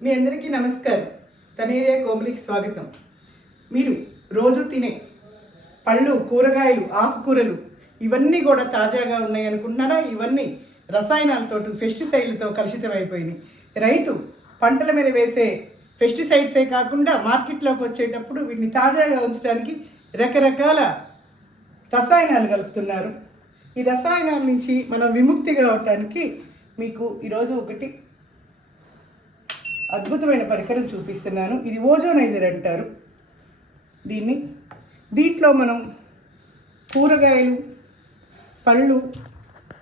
మీ అందరికీ నమస్కారం. తనేరియా కోమలికి స్వాగతం. మీరు రోజు తినే పళ్ళు కూరగాయలు ఆకుకూరలు ఇవన్నీ కూడా తాజాగా ఉన్నాయి అనుకుంటున్నారా? ఇవన్నీ రసాయనాలతో పెస్టిసైడ్లతో కలుషితమైపోయినాయి. రైతు పంటల మీద వేసే పెస్టిసైడ్సే కాకుండా మార్కెట్లోకి వచ్చేటప్పుడు వీటిని తాజాగా ఉంచడానికి రకరకాల రసాయనాలు కలుపుతున్నారు. ఈ రసాయనాల నుంచి మనం విముక్తిగా అవటానికి మీకు ఈరోజు ఒకటి అద్భుతమైన పరికరం చూపిస్తున్నాను. ఇది ఓజోనైజర్ అంటారు. దీన్ని దీంట్లో మనం కూరగాయలు పళ్ళు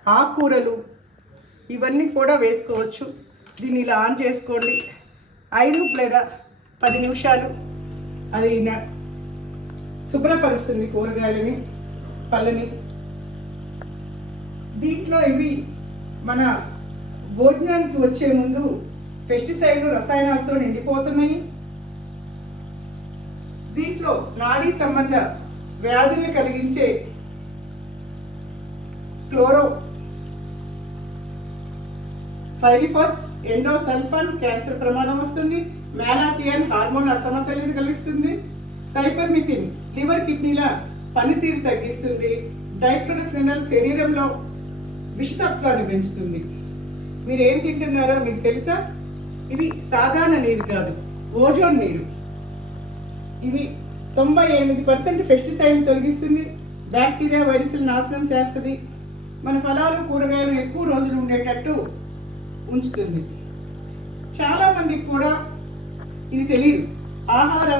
ఆకుకూరలు ఇవన్నీ కూడా వేసుకోవచ్చు. దీన్ని ఇలా ఆన్ చేసుకోండి. ఐదు లేదా పది నిమిషాలు అది శుభ్రపరుస్తుంది కూరగాయలని పళ్ళని. దీంట్లో ఇవి మన భోజనానికి వచ్చే ముందు పెస్టిసైడ్లు రసాయనాలతో నిండిపోతున్నాయి. దీంట్లో నాడీ సంబంధ వ్యాధుల్ని కలిగించే క్లోరో ఫైరిఫస్ ఎండోసల్ఫాన్ క్యాన్సర్ ప్రమాదం వస్తుంది. మ్యానాథియన్ హార్మోన్ అసమతుల్యత కలిగిస్తుంది. సైపర్మిథిన్ లివర్ కిడ్నీల పనితీరు తగ్గిస్తుంది. డైక్లోరోఫినల్ శరీరంలో విషతత్వాన్ని పెంచుతుంది. మీరు ఏం తింటున్నారో మీకు తెలుసా? ఇది సాధారణ నీరు కాదు ఓజోన్ నీరు. ఇవి తొంభై ఎనిమిది పర్సెంట్ పెస్టిసైడ్ని తొలగిస్తుంది బ్యాక్టీరియా వైరస్లు నాశనం చేస్తుంది. మన ఫలాలు కూరగాయలు ఎక్కువ రోజులు ఉండేటట్టు ఉంచుతుంది. చాలా మందికి కూడా ఇది తెలియదు ఆహార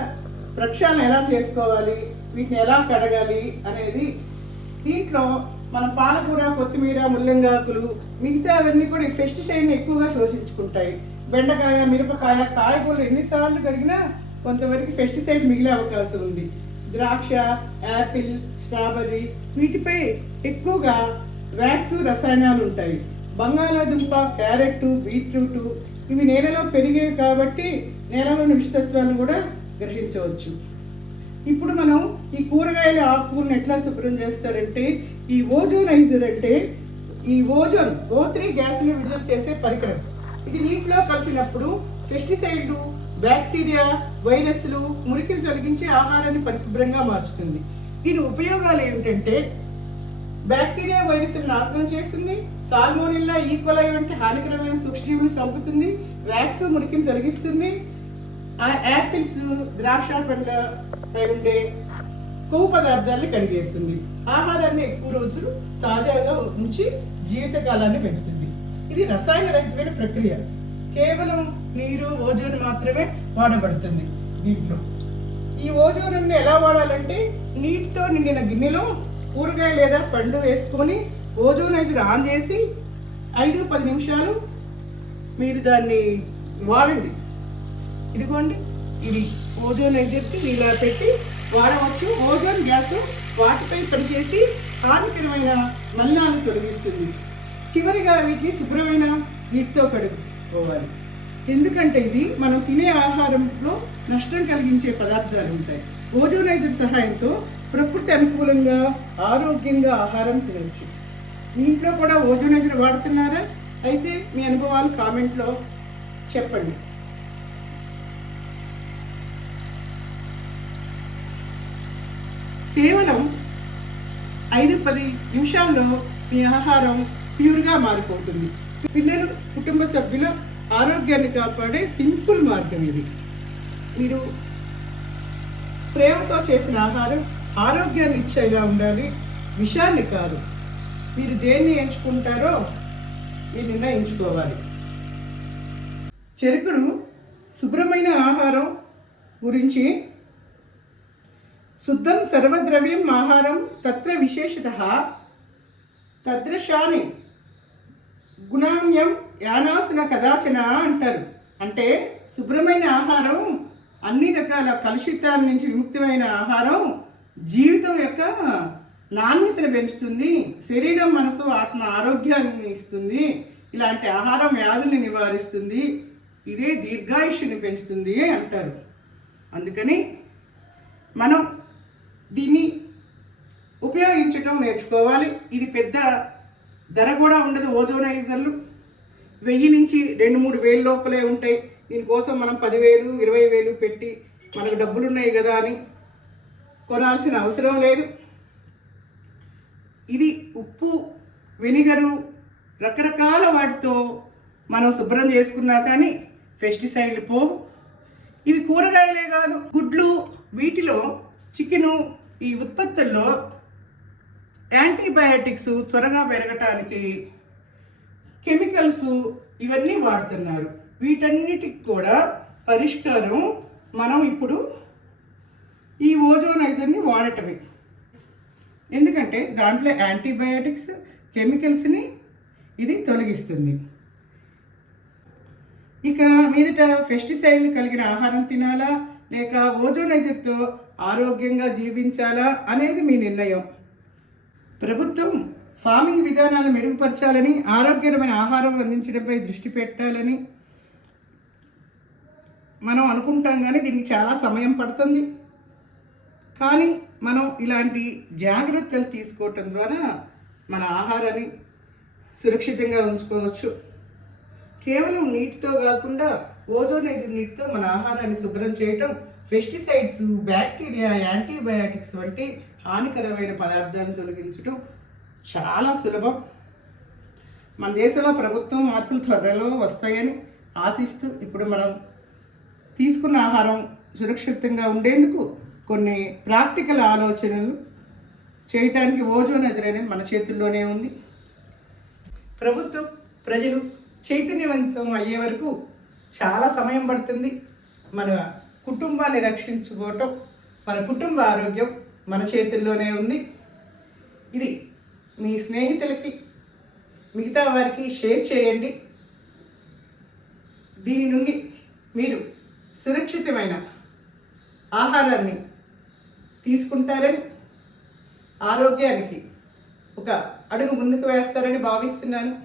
ప్రక్షాళన ఎలా చేసుకోవాలి వీటిని ఎలా కడగాలి అనేది. దీంట్లో మన పాలకూర కొత్తిమీర ముల్లంగాకులు మిగతా అవన్నీ కూడా ఈ పెస్టిసైడ్ని ఎక్కువగా శోషించుకుంటాయి. బెండకాయ మిరపకాయ కాయగూరలు ఎన్నిసార్లు కడిగినా కొంతవరకు పెస్టిసైడ్ మిగిలే అవకాశం ఉంది. ద్రాక్ష యాపిల్ స్ట్రాబెర్రీ వీటిపై ఎక్కువగా వ్యాక్స్ రసాయనాలు ఉంటాయి. బంగాళాదుంప క్యారెట్ బీట్రూట్ ఇవి నేలలో పెరిగేవి కాబట్టి నేలలోని విషతత్వాలను కూడా గ్రహించవచ్చు. ఇప్పుడు మనం ఈ కూరగాయల ఆకులను ఎట్లా శుభ్రం చేస్తారంటే ఈ ఓజోనైజర్ అంటే ఈ ఓజోన్ ఓ త్రీ గ్యాస్ను విడుదల చేసే పరికరం. ఇది నీటిలో కలిసినప్పుడు పెస్టిసైడ్లు బ్యాక్టీరియా వైరస్లు మురికిని తొలగించి ఆహారాన్ని పరిశుభ్రంగా మార్చుతుంది. దీని ఉపయోగాలు ఏమిటంటే బ్యాక్టీరియా వైరస్ను నాశనం చేస్తుంది సాల్మోనిల్లా e. ఈక్వలై వంటి హానికరమైన సూక్ష్మజీవులు చంపుతుంది వ్యాక్స్ మురికిని తొలగిస్తుంది ఆ యాపిల్స్ ద్రాక్ష పండ్లపై ఉండే కొవ్వు పదార్థాలను కడిగేస్తుంది. ఆహారాన్ని ఎక్కువ రోజులు తాజాగా ఉంచి జీవితకాలాన్ని పెంచుతుంది ఇది రసాయన రహితమైన ప్రక్రియ. కేవలం నీరు ఓజోన్ మాత్రమే వాడబడుతుంది దీంట్లో. ఈ ఓజోన్ ఎలా వాడాలంటే నీటితో నిండిన గిన్నెలో కూరగాయ లేదా పండు వేసుకొని ఓజోనైజర్ ఆన్ చేసి ఐదు పది నిమిషాలు మీరు దాన్ని వాడండి. ఇదిగోండి ఇది ఓజోన్ అయితే చెప్పి ఇలా పెట్టి వాడవచ్చు. ఓజోన్ గ్యాస్ వాటిపై పనిచేసి హానికరమైన మలినాలను తొలగిస్తుంది. చివరిగా వీటిని శుభ్రమైన నీటితో కడుక్కోవాలి. ఎందుకంటే ఇది మనం తినే ఆహారంలో నష్టం కలిగించే పదార్థాలు ఉంటాయి. ఓజోనైజర్ సహాయంతో ప్రకృతి అనుకూలంగా ఆరోగ్యంగా ఆహారం తినవచ్చు మీ ఇంట్లో కూడా ఓజోనైజర్ వాడుతున్నారా? అయితే మీ అనుభవాలు కామెంట్లో చెప్పండి. కేవలం ఐదు పది నిమిషాల్లో మీ ఆహారం ప్యూర్గా మారిపోతుంది. పిల్లలు కుటుంబ సభ్యుల ఆరోగ్యాన్ని కాపాడే సింపుల్ మార్గం ఇది. మీరు ప్రేమతో చేసిన ఆహారం ఆరోగ్యాన్ని ఇచ్చేలా ఉండాలి. విషాన్ని కాదు. మీరు దేన్ని ఎంచుకుంటారో మీరు నిర్ణయించుకోవాలి. చెరుకుడు శుభ్రమైన ఆహారం గురించి శుద్ధం సర్వద్రవ్యం ఆహారం తత్ర విశేషత తద్రశాని గుణాన్యం యానాసున కదాచన అంటారు. అంటే శుభ్రమైన ఆహారం అన్ని రకాల కలుషితాల నుంచి విముక్తమైన ఆహారం జీవితం యొక్క నాణ్యతను పెంచుతుంది. శరీరం మనసు ఆత్మ ఆరోగ్యాన్ని ఇస్తుంది. ఇలాంటి ఆహారం వ్యాధుల్ని నివారిస్తుంది. ఇదే దీర్ఘాయుష్యుని పెంచుతుంది అంటారు. అందుకని మనం దీన్ని ఉపయోగించడం నేర్చుకోవాలి. ఇది పెద్ద ధర కూడా ఉండదు ఓజోనైజర్లు. వెయ్యి నుంచి రెండు మూడు వేల లోపలే ఉంటాయి. దీనికోసం మనం పదివేలు ఇరవై వేలు పెట్టి మనకు డబ్బులు ఉన్నాయి కదా అని కొనాల్సిన అవసరం లేదు. ఇది ఉప్పు వెనిగరు రకరకాల వాటితో మనం శుభ్రం చేసుకున్నా కానీ పెస్టిసైడ్లు పోవు. ఇవి కూరగాయలే కాదు గుడ్లు వీటిలో చికెను ఈ ఉత్పత్తుల్లో యాంటీబయాటిక్స్ త్వరగా పెరగటానికి కెమికల్స్ ఇవన్నీ వాడుతున్నారు. వీటన్నిటికి కూడా పరిష్కారం మనం ఇప్పుడు ఈ ఓజోనైజర్ని వాడటమే. ఎందుకంటే దాంట్లో యాంటీబయాటిక్స్ కెమికల్స్ని ఇది తొలగిస్తుంది. ఇక మీదట పెస్టిసైడ్లు కలిగిన ఆహారం తినాలా లేక ఓజోనైజర్తో ఆరోగ్యంగా జీవించాలా అనేది మీ నిర్ణయం. ప్రభుత్వం ఫార్మింగ్ విధానాలను మెరుగుపరచాలని ఆరోగ్యకరమైన ఆహారం అందించడంపై దృష్టి పెట్టాలని మనం అనుకుంటాం కానీ దీనికి చాలా సమయం పడుతుంది. కానీ మనం ఇలాంటి జాగ్రత్తలు తీసుకోవటం ద్వారా మన ఆహారాన్ని సురక్షితంగా ఉంచుకోవచ్చు. కేవలం నీటితో కాకుండా ఓజోనైజర్ నీటితో మన ఆహారాన్ని శుభ్రం చేయటం పెస్టిసైడ్స్ బ్యాక్టీరియా యాంటీబయాటిక్స్ వంటి హానికరమైన పదార్థాలను తొలగించడం చాలా సులభం. మన దేశంలో ప్రభుత్వం మార్పులు త్వరలో వస్తాయని ఆశిస్తూ ఇప్పుడు మనం తీసుకున్న ఆహారం సురక్షితంగా ఉండేందుకు కొన్ని ప్రాక్టికల్ ఆలోచనలు చేయటానికి ఓజోనైజర్ అనేది మన చేతుల్లోనే ఉంది. ప్రభుత్వం ప్రజలు చైతన్యవంతం అయ్యే వరకు చాలా సమయం పడుతుంది. మన కుటుంబాన్ని రక్షించుకోవటం మన కుటుంబ ఆరోగ్యం మన చేతుల్లోనే ఉంది. ఇది మీ స్నేహితులకి మిగతా వారికి షేర్ చేయండి. దీని నుండి మీరు సురక్షితమైన ఆహారాన్ని తీసుకుంటారని ఆరోగ్యానికి ఒక అడుగు ముందుకు వేస్తారని భావిస్తున్నాను.